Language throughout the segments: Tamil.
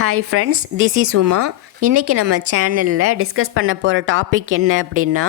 Hi friends this is Uma இன்றைக்கி நம்ம சேனலில் டிஸ்கஸ் பண்ண போகிற டாபிக் என்ன அப்படின்னா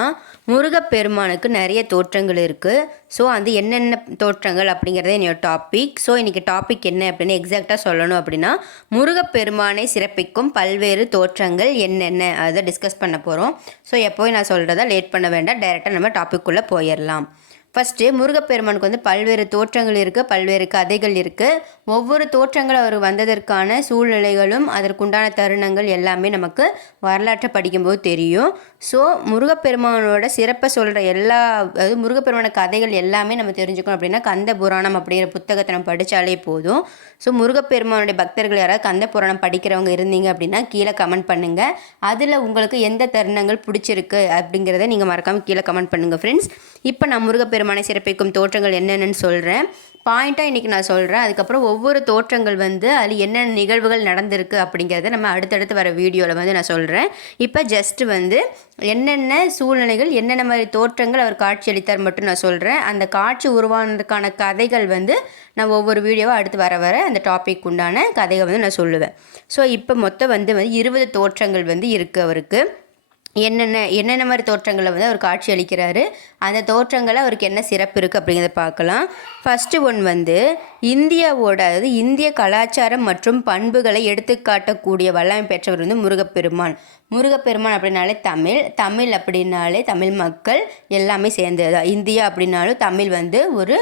முருகப்பெருமானுக்கு நிறைய தோற்றங்கள் இருக்குது ஸோ அது என்னென்ன தோற்றங்கள் அப்படிங்கிறத என்னோட டாபிக் ஸோ இன்றைக்கி டாபிக் என்ன அப்படின்னு எக்ஸாக்டாக சொல்லணும் அப்படின்னா முருகப்பெருமானை சிறப்பிக்கும் பல்வேறு தோற்றங்கள் என்னென்ன அதை டிஸ்கஸ் பண்ண போகிறோம் ஸோ எப்போயும் நான் சொல்கிறதா லேட் பண்ண வேண்டாம் டைரெக்டாக நம்ம டாபிக்குள்ளே போயிடலாம் ஃபஸ்ட்டு முருகப்பெருமானுக்கு வந்து பல்வேறு தோற்றங்கள் இருக்குது பல்வேறு கதைகள் இருக்குது ஒவ்வொரு தோற்றங்கள் அவர் வந்ததற்கான சூழ்நிலைகளும் அதற்குண்டான தருணங்கள் எல்லாமே நமக்கு வரலாற்றை படிக்கும்போது தெரியும். ஸோ முருகப்பெருமானோட சிறப்பை சொல்கிற எல்லா அதாவது முருகப்பெருமான கதைகள் எல்லாமே நம்ம தெரிஞ்சுக்கணும் அப்படின்னா கந்த புராணம் அப்படிங்கிற புத்தகத்தை நம்ம படித்தாலே போதும். ஸோ முருகப்பெருமானுடைய பக்தர்கள் யாராவது கந்த புராணம் படிக்கிறவங்க இருந்தீங்க அப்படின்னா கீழே கமெண்ட் பண்ணுங்கள் அதில் உங்களுக்கு எந்த தருணங்கள் பிடிச்சிருக்கு அப்படிங்கிறத நீங்கள் மறக்காமல் கீழே கமெண்ட் பண்ணுங்கள் ஃப்ரெண்ட்ஸ் இப்போ நான் முருகப்பெருமானை சிறப்பிக்கும் தோற்றங்கள் என்னென்னு சொல்கிறேன் பாயிண்ட்டாக இன்றைக்கி நான் சொல்கிறேன் அதுக்கப்புறம் ஒவ்வொரு தோற்றங்கள் வந்து அதில் என்னென்ன நிகழ்வுகள் நடந்திருக்கு அப்படிங்கிறத நம்ம அடுத்தடுத்து வர வீடியோவில் வந்து நான் சொல்கிறேன் இப்போ ஜஸ்ட்டு வந்து என்னென்ன சூழ்நிலைகள் என்னென்ன மாதிரி தோற்றங்கள் அவர் காட்சி அளித்தார் மட்டும் நான் சொல்கிறேன் அந்த காட்சி உருவானதுக்கான கதைகள் வந்து நான் ஒவ்வொரு வீடியோவாக அடுத்து வர வர அந்த டாபிக் உண்டான கதையை வந்து நான் சொல்லுவேன். ஸோ இப்போ மொத்தம் வந்து வந்து இருபது தோற்றங்கள் வந்து இருக்குது அவருக்கு. என்னென்ன என்னென்ன மாதிரி தோற்றங்களை வந்து அவர் காட்சி அளிக்கிறாரு? அந்த தோற்றங்களை அவருக்கு என்ன சிறப்பு இருக்குது அப்படிங்கிறத பார்க்கலாம். ஃபஸ்ட்டு ஒன் வந்து இந்தியாவோட அதாவது இந்திய கலாச்சாரம் மற்றும் பண்புகளை எடுத்துக்காட்டக்கூடிய வல்லமை பெற்றவர் வந்து முருகப்பெருமான். முருகப்பெருமான் அப்படின்னாலே தமிழ் தமிழ் அப்படின்னாலே தமிழ் மக்கள் எல்லாமே சேர்ந்தது தான் இந்தியா அப்படின்னாலும் தமிழ் வந்து ஒரு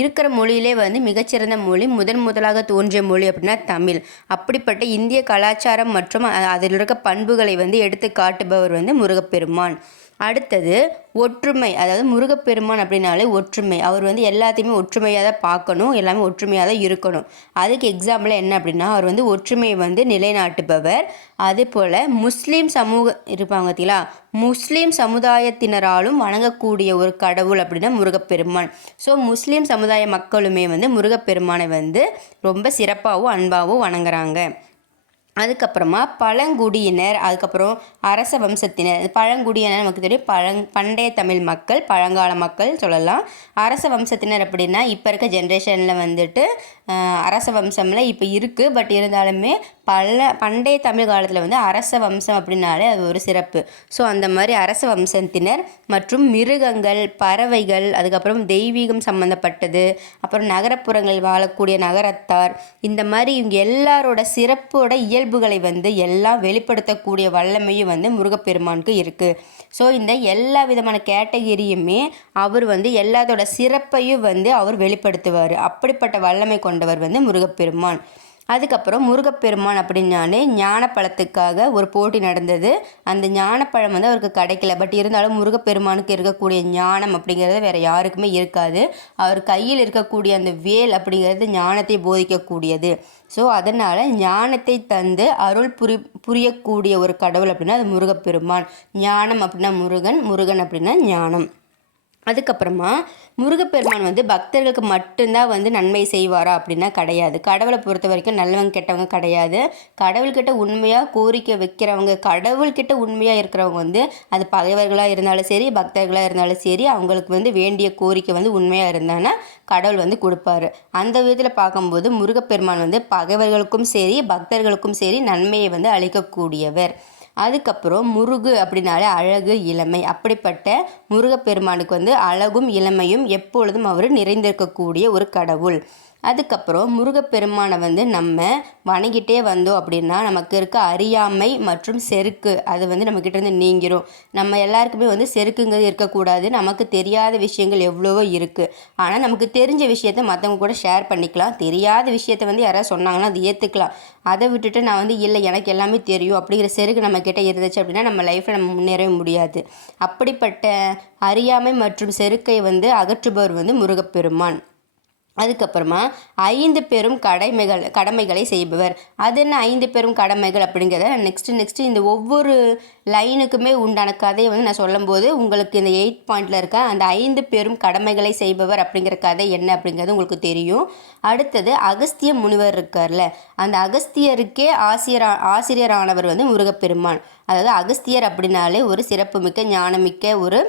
இருக்கிற மொழியிலே வந்து மிகச்சிறந்த மொழி முதன் முதலாக தோன்றிய மொழி அப்படின்னா தமிழ். அப்படிப்பட்ட இந்திய கலாச்சாரம் மற்றும் அதில் இருக்க பண்புகளை வந்து எடுத்து காட்டுபவர் வந்து முருகப்பெருமான். அடுத்தது ஒற்றுமை அதாவது முருகப்பெருமான் அப்படின்னாலே ஒற்றுமை. அவர் வந்து எல்லாத்தையுமே ஒற்றுமையாக தான் பார்க்கணும் எல்லாமே ஒற்றுமையாக தான் இருக்கணும். அதுக்கு எக்ஸாம்பிள் என்ன அப்படின்னா அவர் வந்து ஒற்றுமையை வந்து நிலைநாட்டுபவர். அதே போல் முஸ்லீம் சமூக இருப்பாங்க பார்த்தீங்களா முஸ்லீம் சமுதாயத்தினராலும் வணங்கக்கூடிய ஒரு கடவுள் அப்படின்னா முருகப்பெருமான். ஸோ முஸ்லீம் சமுதாய மக்களுமே வந்து முருகப்பெருமானை வந்து ரொம்ப சிறப்பாகவும் அன்பாகவும் வணங்குறாங்க. அதுக்கப்புறமா பழங்குடியினர் அதுக்கப்புறம் அரச வம்சத்தினர். பழங்குடியினர் நமக்கு தெரியும். பழங் பண்டைய தமிழ் மக்கள் பழங்கால மக்கள் சொல்லலாம். அரச வம்சத்தினர் அப்படின்னா இப்போ இருக்க ஜென்ரேஷனில் வந்துட்டு அரச வம்சம்ல இப்போ இருக்குது பட் இருந்தாலுமே பல பண்டைய தமிழ் காலத்தில் வந்து அரச வம்சம் அப்படின்னாலே அது ஒரு சிறப்பு. ஸோ அந்த மாதிரி அரச வம்சத்தினர் மற்றும் மிருகங்கள் பறவைகள் அதுக்கப்புறம் தெய்வீகம் சம்மந்தப்பட்டது அப்புறம் நகரப்புறங்களில் வாழக்கூடிய நகரத்தார் இந்த மாதிரி இவங்க எல்லாரோட சிறப்போட இயல்புகளை வந்து எல்லாம் வெளிப்படுத்தக்கூடிய வல்லமையும் வந்து முருகப்பெருமானுக்கு இருக்குது ஸோ இந்த எல்லா விதமான கேட்டகிரியுமே அவர் வந்து எல்லாத்தோட சிறப்பையும் வந்து அவர் வெளிப்படுத்துவார். அப்படிப்பட்ட வல்லமை கொண்டவர் வந்து முருகப்பெருமான். அதுக்கப்புறம் முருகப்பெருமான் அப்படின்னாலே ஞானப்பழத்துக்காக ஒரு போட்டி நடந்தது. அந்த ஞானப்பழம் வந்து அவருக்கு கிடைக்கல. பட் இருந்தாலும் முருகப்பெருமானுக்கு இருக்கக்கூடிய ஞானம் அப்படிங்கிறது வேறு யாருக்குமே இருக்காது. அவர் கையில் இருக்கக்கூடிய அந்த வேல் அப்படிங்கிறது ஞானத்தை போதிக்கக்கூடியது. ஸோ அதனால் ஞானத்தை தந்து அருள் புரி புரியக்கூடிய ஒரு கடவுள் அப்படின்னா அது முருகப்பெருமான். ஞானம் அப்படின்னா முருகன் முருகன் அப்படின்னா ஞானம். அதுக்கப்புறமா முருகப்பெருமான் வந்து பக்தர்களுக்கு மட்டும்தான் வந்து நன்மை செய்வாரா அப்படின்னா கிடையாது. கடவுளை பொறுத்த வரைக்கும் நல்லவங்க கெட்டவங்க கிடையாது. கடவுள்கிட்ட உண்மையாக கோரிக்கை வைக்கிறவங்க கடவுள்கிட்ட உண்மையாக இருக்கிறவங்க வந்து அது பகைவர்களாக இருந்தாலும் சரி பக்தர்களாக இருந்தாலும் சரி அவங்களுக்கு வந்து வேண்டிய கோரிக்கை வந்து உண்மையாக இருந்தாங்கன்னா கடவுள் வந்து கொடுப்பாரு. அந்த விதத்தில் பார்க்கும்போது முருகப்பெருமான் வந்து பகைவர்களுக்கும் சரி பக்தர்களுக்கும் சரி நன்மையை வந்து அளிக்கக்கூடியவர். அதுக்கப்புறம் முருகு அப்படின்னாலே அழகு இளமை. அப்படிப்பட்ட முருகப்பெருமானுக்கு வந்து அழகும் இளமையும் எப்பொழுதும் அவர் நிறைந்திருக்கக்கூடிய ஒரு கடவுள். அதுக்கப்புறம் முருகப்பெருமானை வந்து நம்ம வணங்கிட்டே வந்தோம் அப்படின்னா நமக்கு இருக்க அறியாமை மற்றும் செருக்கு அது வந்து நம்மக்கிட்ட இருந்து நீங்கிரும். நம்ம எல்லாருக்குமே வந்து செருக்குங்கிறது இருக்கக்கூடாது. நமக்கு தெரியாத விஷயங்கள் எவ்வளவோ இருக்குது ஆனால் நமக்கு தெரிஞ்ச விஷயத்த மற்றவங்க கூட ஷேர் பண்ணிக்கலாம். தெரியாத விஷயத்த வந்து யாராவது சொன்னாங்கன்னா அது ஏற்றுக்கலாம் அதை விட்டுட்டு நான் வந்து இல்லை எனக்கு எல்லாமே தெரியும் அப்படிங்கிற செருக்கு நம்ம இருந்துச்சு அப்படின்னா நம்ம லைஃப்பில் நம்ம முன்னேறவே முடியாது. அப்படிப்பட்ட அறியாமை மற்றும் செருக்கை வந்து அகற்றுபவர் வந்து முருகப்பெருமான். அதுக்கப்புறமா ஐந்து பெரும் கடமைகள் கடமைகளை செய்பவர். அது என்ன ஐந்து பெரும் கடமைகள் அப்படிங்கிறத நெக்ஸ்ட்டு நெக்ஸ்ட்டு இந்த ஒவ்வொரு லைனுக்குமே உண்டான கதையை வந்து நான் சொல்லும்போது உங்களுக்கு இந்த எயிட் பாயிண்டில் இருக்க அந்த ஐந்து பெரும் கடமைகளை செய்பவர் அப்படிங்கிற கதை என்ன அப்படிங்கிறது உங்களுக்கு தெரியும். அடுத்தது அகஸ்திய முனிவர் இருக்கார்ல அந்த அகஸ்தியருக்கே ஆசிரியர் ஆசிரியரானவர் வந்து முருகப்பெருமான். அதாவது அகஸ்தியர் அப்படின்னாலே ஒரு சிறப்புமிக்க ஞானமிக்க ஒரு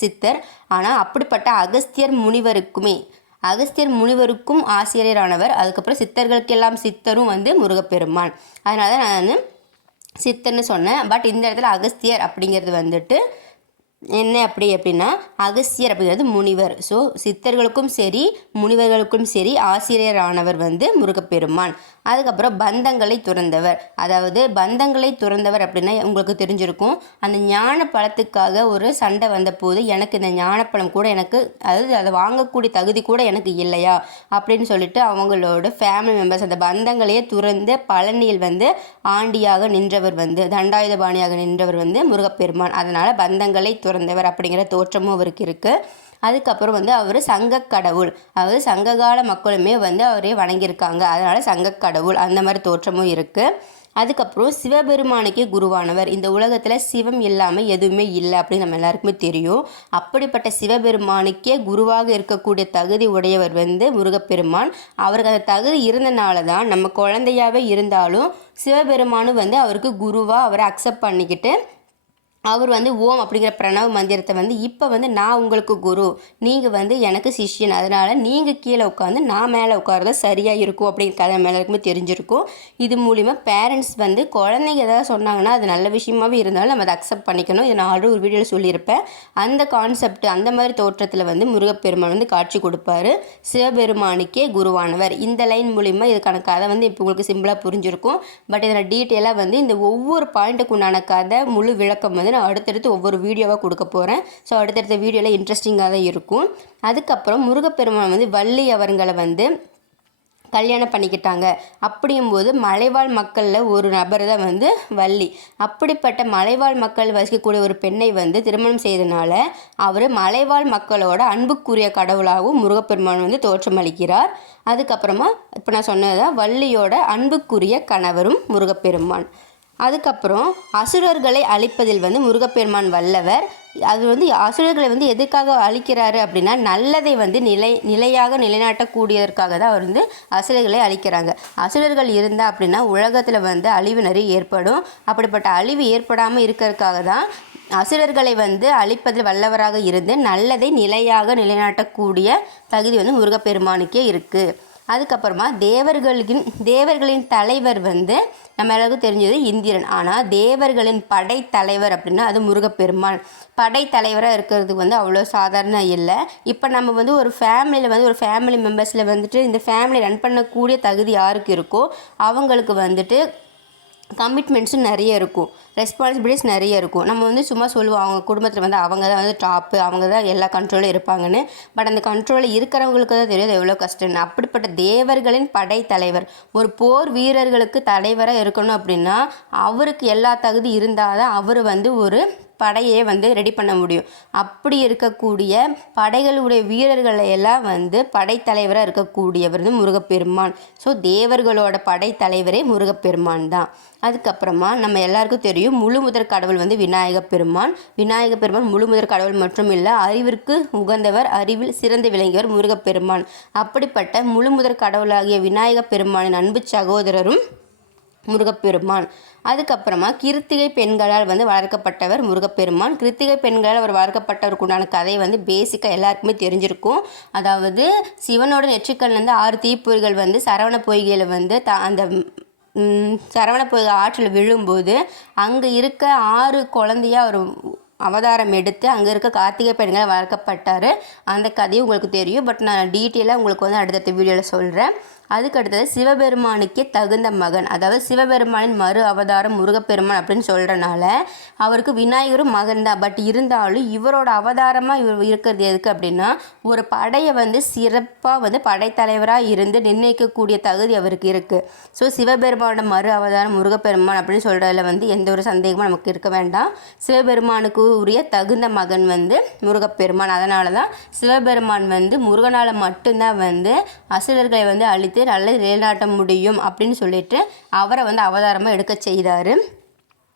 சித்தர். ஆனால் அப்படிப்பட்ட அகஸ்தியர் முனிவருக்குமே அகஸ்தியர் முனிவருக்கும் ஆசிரியரானவர். அதுக்கப்புறம் சித்தர்களுக்கெல்லாம் சித்தரும் வந்து முருகப்பெருமான். அதனால தான் நான் வந்து சித்தர்னு சொன்னேன். பட் இந்த இடத்துல அகஸ்தியர் அப்படிங்கிறது வந்துட்டு என்ன அப்படி அப்படின்னா அகஸ்தியர் அப்படிங்கிறது முனிவர். ஸோ சித்தர்களுக்கும் சரி முனிவர்களுக்கும் சரி ஆசிரியரானவர் வந்து முருகப்பெருமான். அதுக்கப்புறம் பந்தங்களை துறந்தவர். அதாவது பந்தங்களை துறந்தவர் அப்படின்னா உங்களுக்கு தெரிஞ்சிருக்கும். அந்த ஞான பழத்துக்காக ஒரு சண்டை வந்தபோது எனக்கு இந்த ஞானப்பழம் கூட எனக்கு அதாவது அதை வாங்கக்கூடிய தகுதி கூட எனக்கு இல்லையா? அப்படின்னு சொல்லிட்டு அவங்களோட ஃபேமிலி மெம்பர்ஸ் அந்த பந்தங்களையே துறந்து பழனியில் வந்து ஆண்டியாக நின்றவர் வந்து தண்டாயுதபாணியாக நின்றவர் வந்து முருகப்பெருமான். அதனால் பந்தங்களை துறந்தவர் அப்படிங்கிற தோற்றமும் அவருக்கு இருக்குது அதுக்கப்புறம் வந்து அவர் சங்க கடவுள். அதாவது சங்ககால மக்களுமே வந்து அவரே வணங்கியிருக்காங்க. அதனால் சங்க கடவுள் அந்த மாதிரி தோற்றமும் இருக்குது அதுக்கப்புறம் சிவபெருமானுக்கே குருவானவர். இந்த உலகத்தில் சிவம் இல்லாமல் எதுவுமே இல்லை அப்படின்னு நம்ம எல்லாருக்குமே தெரியும். அப்படிப்பட்ட சிவபெருமானுக்கே குருவாக இருக்கக்கூடிய தகுதி உடையவர் வந்து முருகப்பெருமான். அவருக்கு அந்த தகுதி இருந்தனால தான் நம்ம குழந்தையாவே இருந்தாலும் சிவபெருமானும் வந்து அவருக்கு குருவாக அவரை அக்செப்ட் பண்ணிக்கிட்டு அவர் வந்து ஓம் அப்படிங்கிற பிரணவ மந்திரத்தை வந்து இப்போ வந்து நான் உங்களுக்கு குரு. நீங்கள் வந்து எனக்கு சிஷ்யன். அதனால் நீங்கள் கீழே உட்காந்து நான் மேலே உட்காரத சரியாக இருக்கும் அப்படிங்கிற கதை மேலே தெரிஞ்சிருக்கும். இது மூலிமா பேரண்ட்ஸ் வந்து குழந்தைங்க ஏதாவது சொன்னாங்கன்னா அது நல்ல விஷயமாவே இருந்தாலும் நம்ம அதை அக்செப்ட் பண்ணிக்கணும். இதை நான் ஆல்ரெடி ஒரு வீடியோவில் சொல்லியிருப்பேன். அந்த கான்செப்ட் அந்த மாதிரி தோற்றத்தில் வந்து முருகப்பெருமான் வந்து காட்சி கொடுப்பாரு. சிவபெருமானுக்கே குருவானவர். இந்த லைன் மூலிமா இதுக்கான கதை வந்து இப்போ உங்களுக்கு சிம்பிளாக புரிஞ்சிருக்கும். பட் இதோட டீட்டெயிலாக வந்து இந்த ஒவ்வொரு பாயிண்ட்டுக்கு உண்டான கதை முழு விளக்கம் வந்து நான் அடுத்தடுத்து ஒவ்வொரு வீடியோவாக கொடுக்க போகிறேன் ஸோ அடுத்தடுத்த வீடியோவில் இன்ட்ரெஸ்டிங்காக தான் இருக்கும். அதுக்கப்புறம் முருகப்பெருமான் வந்து வள்ளி அவர்களை வந்து கல்யாணம் பண்ணிக்கிட்டாங்க. அப்படிங்கும்போது மலைவாழ் மக்களில் ஒரு நபர் தான் வந்து வள்ளி. அப்படிப்பட்ட மலைவாழ் மக்கள் வசிக்கக்கூடிய ஒரு பெண்ணை வந்து திருமணம் செய்தனால அவர் மலைவாழ் மக்களோட அன்புக்குரிய கடவுளாகவும் முருகப்பெருமான் வந்து தோற்றமளிக்கிறார் அதுக்கப்புறமா இப்போ நான் சொன்னதான் வள்ளியோட அன்புக்குரிய கணவரும் முருகப்பெருமான். அதுக்கப்புறம் அசுரர்களை அழிப்பதில் வந்து முருகப்பெருமான் வல்லவர். அது வந்து அசுரர்களை வந்து எதுக்காக அழிக்கிறாரு அப்படின்னா நல்லதை வந்து நிலை நிலையாக நிலைநாட்டக்கூடியதற்காக தான் அவர் வந்து அசுரர்களை அழிக்கிறாங்க. அசுரர்கள் இருந்தால் அப்படின்னா உலகத்தில் வந்து அழிவு நிறைய ஏற்படும். அப்படிப்பட்ட அழிவு ஏற்படாமல் இருக்கிறதுக்காக தான் அசுரர்களை வந்து அழிப்பதில் வல்லவராக இருந்து நல்லதை நிலையாக நிலைநாட்டக்கூடிய தகுதி வந்து முருகப்பெருமானுக்கே இருக்குது அதுக்கப்புறமா தேவர்களின் தேவர்களின் தலைவர் வந்து நம்ம எல்லாருக்கும் தெரிஞ்சது இந்திரன். ஆனால் தேவர்களின் படைத்தலைவர் அப்படின்னா அது முருகப்பெருமான் படைத்தலைவராக இருக்கிறதுக்கு வந்து அவ்வளோ சாதாரண இல்லை. இப்போ நம்ம வந்து ஒரு ஃபேமிலியில் வந்து ஒரு ஃபேமிலி மெம்பர்ஸில் வந்துட்டு இந்த ஃபேமிலி ரன் பண்ணக்கூடிய தகுதி யாருக்கு இருக்கோ அவங்களுக்கு வந்துட்டு கமிட்மெண்ட்ஸும் நிறைய இருக்கும். ரெஸ்பான்சிபிலிட்டிஸ் நிறைய இருக்கும். நம்ம வந்து சும்மா சொல்லுவோம் அவங்க குடும்பத்தில் வந்து அவங்க தான் வந்து டாப்பு அவங்க தான் எல்லா கண்ட்ரோலும் இருப்பாங்கன்னு. பட் அந்த கண்ட்ரோலில் இருக்கிறவங்களுக்கு தான் தெரியாது எவ்வளோ கஷ்டம்னு. அப்படிப்பட்ட தேவர்களின் படைத்தலைவர் ஒரு போர் வீரர்களுக்கு தலைவராக இருக்கணும் அப்படின்னா அவருக்கு எல்லா தகுதி இருந்தால் தான் அவர் வந்து ஒரு படையை வந்து ரெடி பண்ண முடியும். அப்படி இருக்கக்கூடிய படைகளுடைய வீரர்களை எல்லாம் வந்து படைத்தலைவராக இருக்கக்கூடியவர் வந்து முருகப்பெருமான். ஸோ தேவர்களோட படைத்தலைவரே முருகப்பெருமான் தான். அதுக்கப்புறமா நம்ம எல்லாருக்கும் தெரியும் முழு முதற் கடவுள் வந்து விநாயக பெருமான். விநாயக பெருமான் முழு முதற் கடவுள் மட்டும் இல்லை அறிவிற்கு உகந்தவர் அறிவில் சிறந்து விளங்கியவர் முருகப்பெருமான் அப்படிப்பட்ட முழு முதற் கடவுளாகிய விநாயக பெருமானின் அன்பு சகோதரரும் முருகப்பெருமான் அதுக்கப்புறமா கிருத்திகை பெண்களால் வந்து வளர்க்கப்பட்டவர் முருகப்பெருமான் கிருத்திகை பெண்களால் அவர் வளர்க்கப்பட்டவருக்கு உண்டான கதை வந்து பேசிக்காக எல்லாருக்குமே தெரிஞ்சிருக்கும். அதாவது சிவனோட நெற்றிக்கல்லேருந்து ஆறு தீப்பொறிகள் வந்து சரவண பொய்கையில் வந்து த அந்த சரவணப்பொழுது ஆற்றில் விழும்போது அங்கே இருக்க ஆறு குழந்தையா அவர் அவதாரம் எடுத்து அங்கே இருக்க கார்த்திகை பெண்களை வளர்க்கப்பட்டார். அந்த கதையும் உங்களுக்கு தெரியும். பட் நான் டீட்டெயிலாக உங்களுக்கு வந்து அடுத்தடுத்த வீடியோவில் சொல்கிறேன் அதுக்கு அடுத்தது சிவபெருமானுக்கே தகுந்த மகன். அதாவது சிவபெருமானின் மறு அவதாரம் முருகப்பெருமான் அப்படின்னு சொல்கிறனால அவருக்கு விநாயகரும் மகன் தான். பட் இருந்தாலும் இவரோட அவதாரமாக இவர் இருக்கிறது எதுக்கு அப்படின்னா ஒரு படையை வந்து சிறப்பாக வந்து படைத்தலைவராக இருந்து நிர்ணயிக்கக்கூடிய தகுதி அவருக்கு இருக்குது ஸோ சிவபெருமானோட மறு அவதாரம் முருகப்பெருமான் அப்படின்னு சொல்கிறதுல வந்து எந்த ஒரு சந்தேகமும் நமக்கு இருக்க வேண்டாம். சிவபெருமானுக்கு உரிய தகுந்த மகன் வந்து முருகப்பெருமான். அதனால தான் சிவபெருமான் வந்து முருகனால் மட்டும்தான் வந்து அசுரர்களை வந்து அழித்து நல்ல நிலைநாட்ட முடியும் அப்படின்னு சொல்லிட்டு அவரை வந்து அவதாரமாக எடுக்க செய்தார்.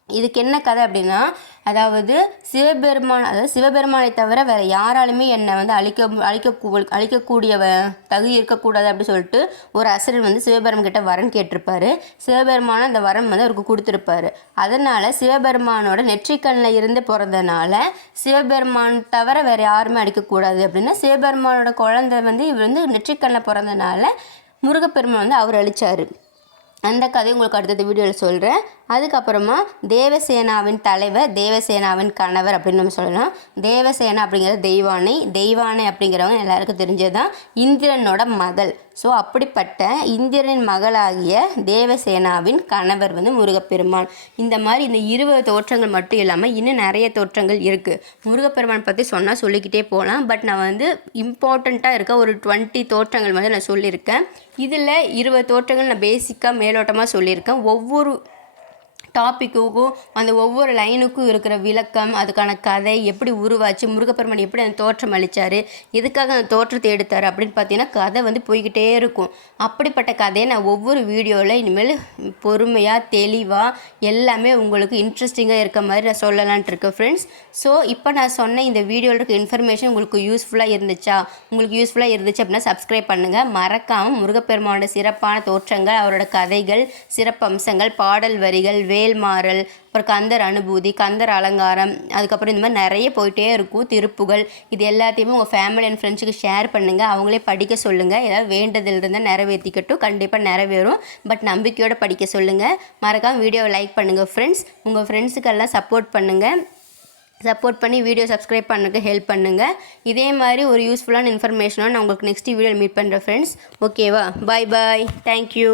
இதுக்கு என்ன கதை அப்படின்னா அதாவது சிவபெருமான் அதாவது சிவபெருமானை தவிர வேறு யாராலுமே என்னை வந்து அழிக்க அழிக்க அழிக்கக்கூடிய வ- தகுதி இருக்கக்கூடாது அப்படின்னு சொல்லிட்டு ஒரு அசுரன் வந்து சிவபெருமன் கிட்ட வரன் கேட்டிருப்பாரு. சிவபெருமான அந்த வரம் வந்து அவருக்கு கொடுத்துருப்பாரு. அதனால் சிவபெருமானோட நெற்றிக்கண்ணில் இருந்து பிறந்தனால சிவபெருமான் தவிர வேறு யாருமே அழிக்கக்கூடாது அப்படின்னா சிவபெருமானோட குழந்தை வந்து இவர் வந்து நெற்றிக்கண்ணில் பிறந்தனால முருகப்பெருமை வந்து அவர் அழிச்சார். அந்த கதை உங்களுக்கு அடுத்தது வீடியோவில் சொல்கிறேன் அதுக்கப்புறமா தேவசேனாவின் தலைவர் தேவசேனாவின் கணவர் அப்படின்னு நம்ம சொல்லலாம். தேவசேனா அப்படிங்கிறது தெய்வானை தெய்வானை அப்படிங்கிறவங்க எல்லாருக்கும் தெரிஞ்சது தான் இந்திரனோட மகள். ஸோ அப்படிப்பட்ட இந்திரனின் மகளாகிய தேவசேனாவின் கணவர் வந்து முருகப்பெருமான். இந்த மாதிரி இந்த இருபது தோற்றங்கள் மட்டும் இல்லாமல் இன்னும் நிறைய தோற்றங்கள் இருக்குது முருகப்பெருமான் பற்றி சொன்னால் சொல்லிக்கிட்டே போகலாம் பட் நான் வந்து இம்பார்ட்டண்ட்டாக இருக்க ஒரு டுவெண்ட்டி தோற்றங்கள் வந்து நான் சொல்லியிருக்கேன். இதில் இருபது தோற்றங்கள் நான் பேசிக்காக மேலோட்டமாக சொல்லியிருக்கேன். ஒவ்வொரு டாப்பிக்குக்கும் அந்த ஒவ்வொரு லைனுக்கும் இருக்கிற விளக்கம் அதுக்கான கதை எப்படி உருவாச்சு முருகப்பெருமான் எப்படி அந்த தோற்றம் அளித்தார் எதுக்காக அந்த தோற்றத்தை எடுத்தார் அப்படின்னு பார்த்தீங்கன்னா கதை வந்து போய்கிட்டே இருக்கும். அப்படிப்பட்ட கதையை நான் ஒவ்வொரு வீடியோவில் இனிமேல் பொறுமையாக தெளிவாக எல்லாமே உங்களுக்கு இன்ட்ரெஸ்டிங்காக இருக்க மாதிரி நான் சொல்லலான்ட்டு இருக்கேன் ஃப்ரெண்ட்ஸ் ஸோ இப்போ நான் சொன்ன இந்த வீடியோவில் இருக்க இன்ஃபர்மேஷன் உங்களுக்கு யூஸ்ஃபுல்லாக இருந்துச்சா உங்களுக்கு யூஸ்ஃபுல்லாக இருந்துச்சு அப்படின்னா சப்ஸ்கிரைப் பண்ணுங்கள் மறக்காமல் முருகப்பெருமானோட சிறப்பான தோற்றங்கள் அவரோட கதைகள் சிறப்பம்சங்கள் பாடல் வரிகள் வே வேல்மாறல் அப்புறம் கந்தர் அனுபூதி கந்தர் அலங்காரம் அதுக்கப்புறம் இந்த மாதிரி நிறைய போயிட்டே இருக்கும். திருப்புகள் இது எல்லாத்தையுமே உங்கள் ஃபேமிலி அண்ட் ஃப்ரெண்ட்ஸுக்கு ஷேர் பண்ணுங்கள் அவங்களே படிக்க சொல்லுங்கள் ஏதாவது வேண்டதில் இருந்தால் நிறைவேற்றிக்கட்டும் கண்டிப்பாக நிறைவேறும். பட் நம்பிக்கையோடு படிக்க சொல்லுங்கள் மறக்காமல் வீடியோவை லைக் பண்ணுங்கள் ஃப்ரெண்ட்ஸ் உங்கள் ஃப்ரெண்ட்ஸுக்கெல்லாம் சப்போர்ட் பண்ணுங்கள் சப்போர்ட் பண்ணி வீடியோ சப்ஸ்கிரைப் பண்ணுறதுக்கு ஹெல்ப் பண்ணுங்கள் இதே மாதிரி ஒரு யூஸ்ஃபுல்லான இன்ஃபர்மேஷனாக நான் உங்களுக்கு நெக்ஸ்ட் வீடியோவில் மீட் பண்ணுறேன் ஃப்ரெண்ட்ஸ் ஓகேவா பாய் பாய் தேங்க்யூ